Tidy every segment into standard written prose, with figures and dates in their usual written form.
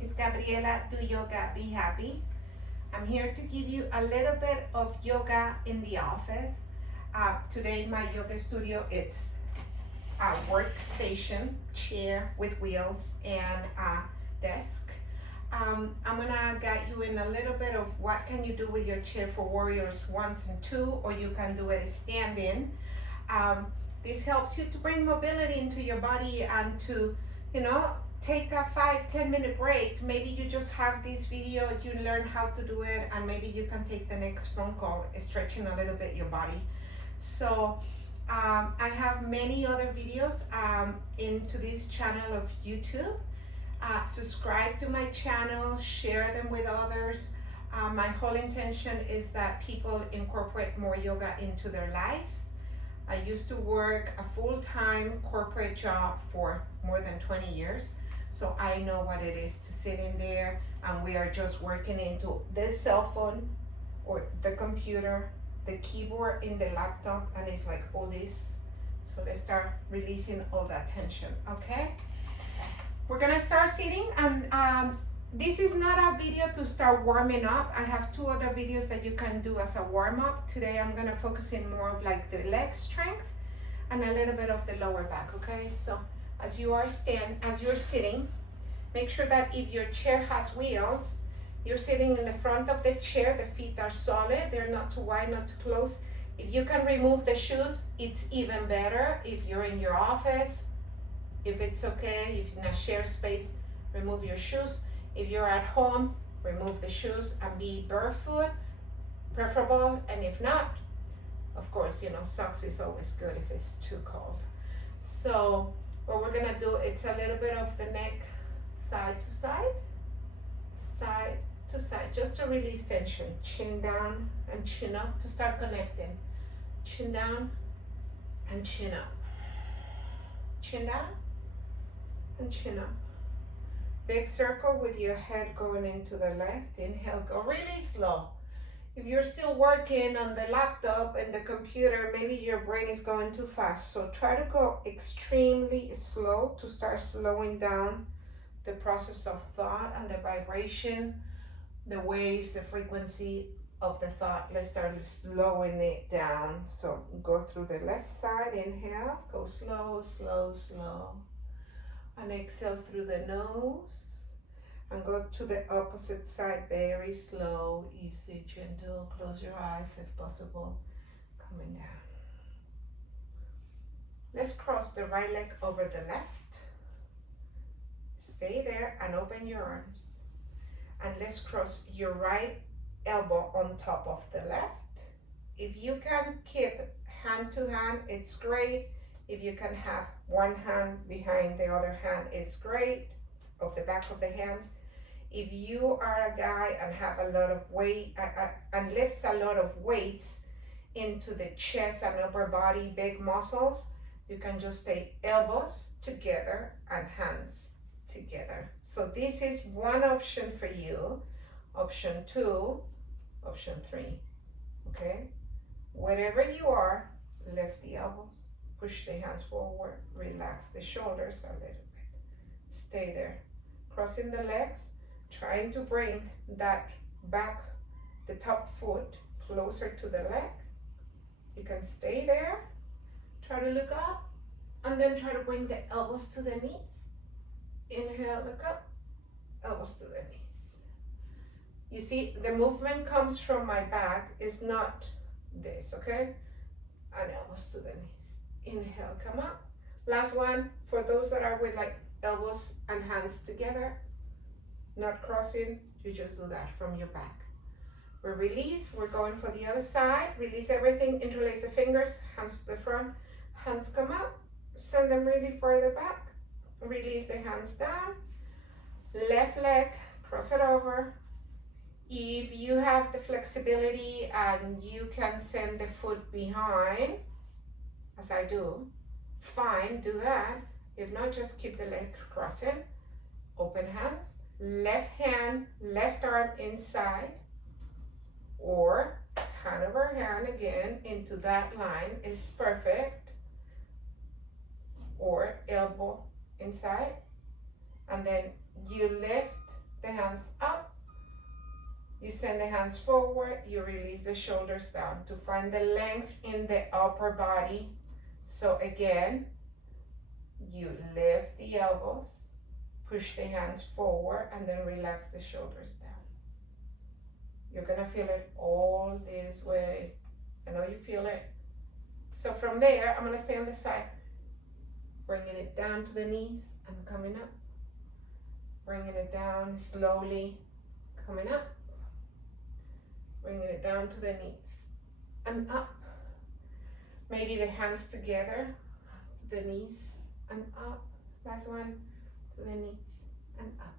It's Gabriela, Do Yoga, Be Happy. I'm here to give you a little bit of yoga in the office. Today, my yoga studio, it's a workstation, chair with wheels, and a desk. I'm gonna guide you in a little bit of what can you do with your chair for warriors 1 and 2, or you can do it standing. This helps you to bring mobility into your body and to, take a 5-10 minute break. Maybe you just have this video, you learn how to do it, and maybe you can take the next phone call stretching a little bit your body. So I have many other videos into this channel of YouTube. Subscribe to my channel, share them with others. My whole intention is that people incorporate more yoga into their lives. I used to work a full-time corporate job for more than 20 years. So I know what it is to sit in there and we are just working into this cell phone or the computer, the keyboard in the laptop, and it's like all this. So let's start releasing all that tension, okay? We're gonna start sitting, and this is not a video to start warming up. I have 2 other videos that you can do as a warm-up. Today I'm gonna focus in more of like the leg strength and a little bit of the lower back, okay? So as you're sitting, make sure that if your chair has wheels, you're sitting in the front of the chair, the feet are solid, they're not too wide, not too close. If you can remove the shoes, it's even better. If you're in your office, if it's okay, if in a shared space, remove your shoes. If you're at home, remove the shoes and be barefoot, preferable. And if not, of course, socks is always good if it's too cold. So what we're gonna do, it's a little bit of the neck side to side, side to side, just to release tension. Chin down and chin up to start connecting. Chin down and chin up. Chin down and chin up. Big circle with your head going into the left. Inhale, go really slow. If you're still working on the laptop and the computer, maybe your brain is going too fast. So try to go extremely slow to start slowing down the process of thought and the vibration, the waves, the frequency of the thought. Let's start slowing it down. So go through the left side, inhale, go slow, slow, slow. And exhale through the nose. And go to the opposite side, very slow, easy, gentle. Close your eyes if possible. Coming down. Let's cross the right leg over the left. Stay there and open your arms. And let's cross your right elbow on top of the left. If you can keep hand to hand, it's great. If you can have one hand behind the other hand, it's great, of the back of the hands. If you are a guy and have a lot of weight and lifts a lot of weights into the chest and upper body, big muscles, you can just take elbows together and hands together. So this is one option for you. Option 2, option 3, okay? Wherever you are, lift the elbows, push the hands forward, relax the shoulders a little bit. Stay there. Crossing the legs, trying to bring that back, the top foot closer to the leg. You can stay there, try to look up, and then try to bring the elbows to the knees. Inhale, look up, elbows to the knees. You see, the movement comes from my back, it's not this, okay? And elbows to the knees. Inhale, come up. Last one, for those that are with like elbows and hands together, not crossing, you just do that from your back. We release, we're going for the other side. Release everything, interlace the fingers, hands to the front, hands come up, send them really further back. Release the hands down. Left leg, cross it over. If you have the flexibility and you can send the foot behind, as I do, fine, do that. If not, just keep the leg crossing. Open hands, left hand, left arm inside, or hand over hand again into that line is perfect, or elbow inside, and then you lift the hands up. You send the hands forward, you release the shoulders down to find the length in the upper body. So again, you lift the elbows, push the hands forward, and then relax the shoulders down. You're gonna feel it all this way. I know you feel it. So from there, I'm gonna stay on the side, bringing it down to the knees and coming up. Bringing it down slowly, coming up. Bringing it down to the knees and up. Maybe the hands together, to the knees and up. Last one, to the knees and up.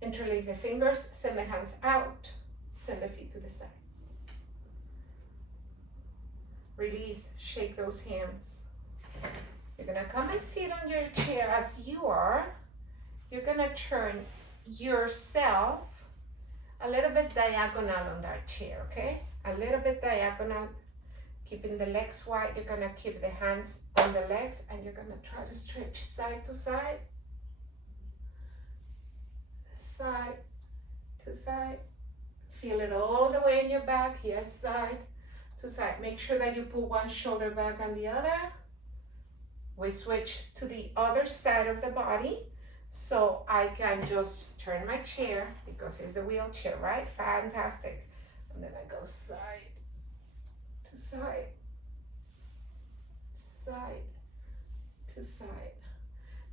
Interlace the fingers, send the hands out, send the feet to the sides. Release, shake those hands. You're gonna come and sit on your chair as you are. You're gonna turn yourself a little bit diagonal on that chair, okay? A little bit diagonal, keeping the legs wide. You're gonna keep the hands on the legs and you're gonna try to stretch side to side. Side to side. Feel it all the way in your back. Yes, side to side. Make sure that you put one shoulder back on the other. We switch to the other side of the body. So I can just turn my chair because it's a wheelchair, right? Fantastic. And then I go side to side, side to side.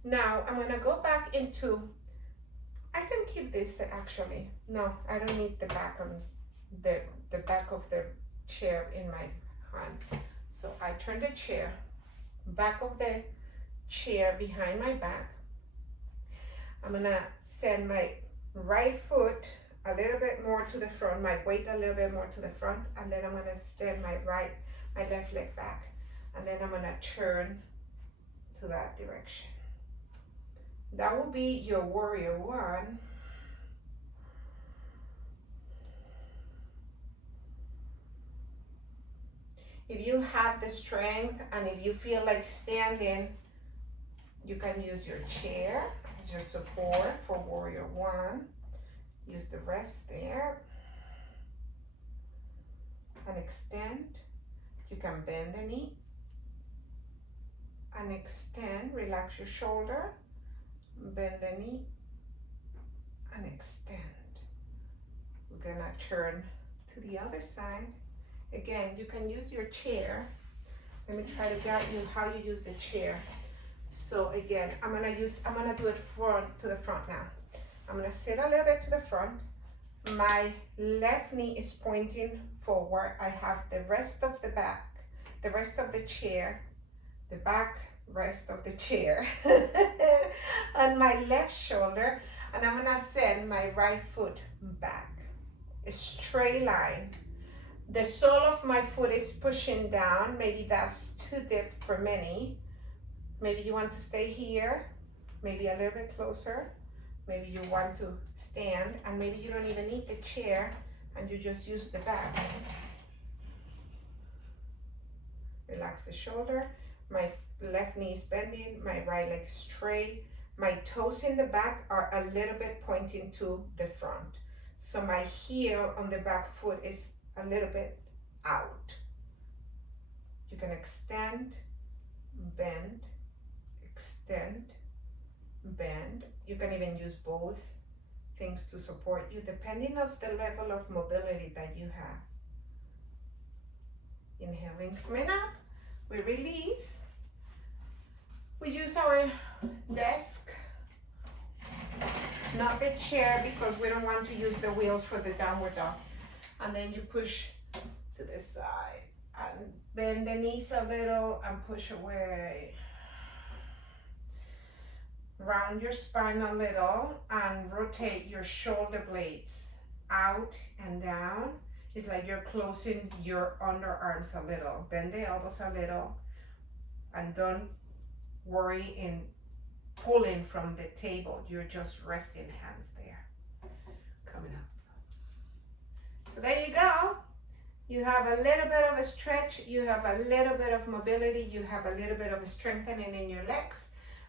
Now I'm gonna go back into, I can keep this actually. No, I don't need the back on the back of the chair in my hand. So I turn the chair, back of the chair behind my back. I'm gonna send my right foot a little bit more to the front, my weight a little bit more to the front, and then I'm gonna stand my left leg back, and then I'm gonna turn to that direction. That will be your warrior one. If you have the strength and if you feel like standing, you can use your chair as your support for warrior one. Use the rest there. And extend. You can bend the knee. And extend, relax your shoulder. Bend the knee. And extend. We're gonna turn to the other side. Again, you can use your chair. Let me try to guide you how you use the chair. So again, I'm gonna do it to the front now. I'm gonna sit a little bit to the front. My left knee is pointing forward. I have the rest of the back, the rest of the chair, the back rest of the chair on my left shoulder, and I'm gonna send my right foot back. A straight line. The sole of my foot is pushing down. Maybe that's too deep for many. Maybe you want to stay here, maybe a little bit closer. Maybe you want to stand, and maybe you don't even need the chair and you just use the back. Relax the shoulder. My left knee is bending, my right leg straight. My toes in the back are a little bit pointing to the front. So my heel on the back foot is a little bit out. You can extend, bend, extend, bend. You can even use both things to support you depending on the level of mobility that you have. Inhaling, coming up, we release. We use our desk, not the chair, because we don't want to use the wheels for the downward dog. And then you push to the side and bend the knees a little and push away. Round your spine a little and rotate your shoulder blades out and down. It's like you're closing your underarms a little. Bend the elbows a little and don't worry in pulling from the table. You're just resting hands there. Coming up. So there you go. You have a little bit of a stretch. You have a little bit of mobility. You have a little bit of a strengthening in your legs.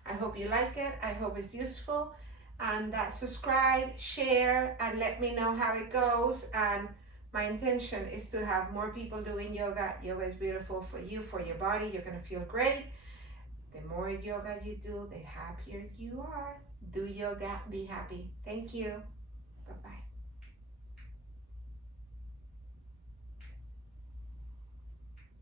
I hope you like it. I hope it's useful. and subscribe, share, and let me know how it goes. And my intention is to have more people doing yoga. Yoga is beautiful for you, for your body. You're gonna feel great. The more yoga you do, the happier you are. Do yoga, be happy. Thank you. Bye-bye.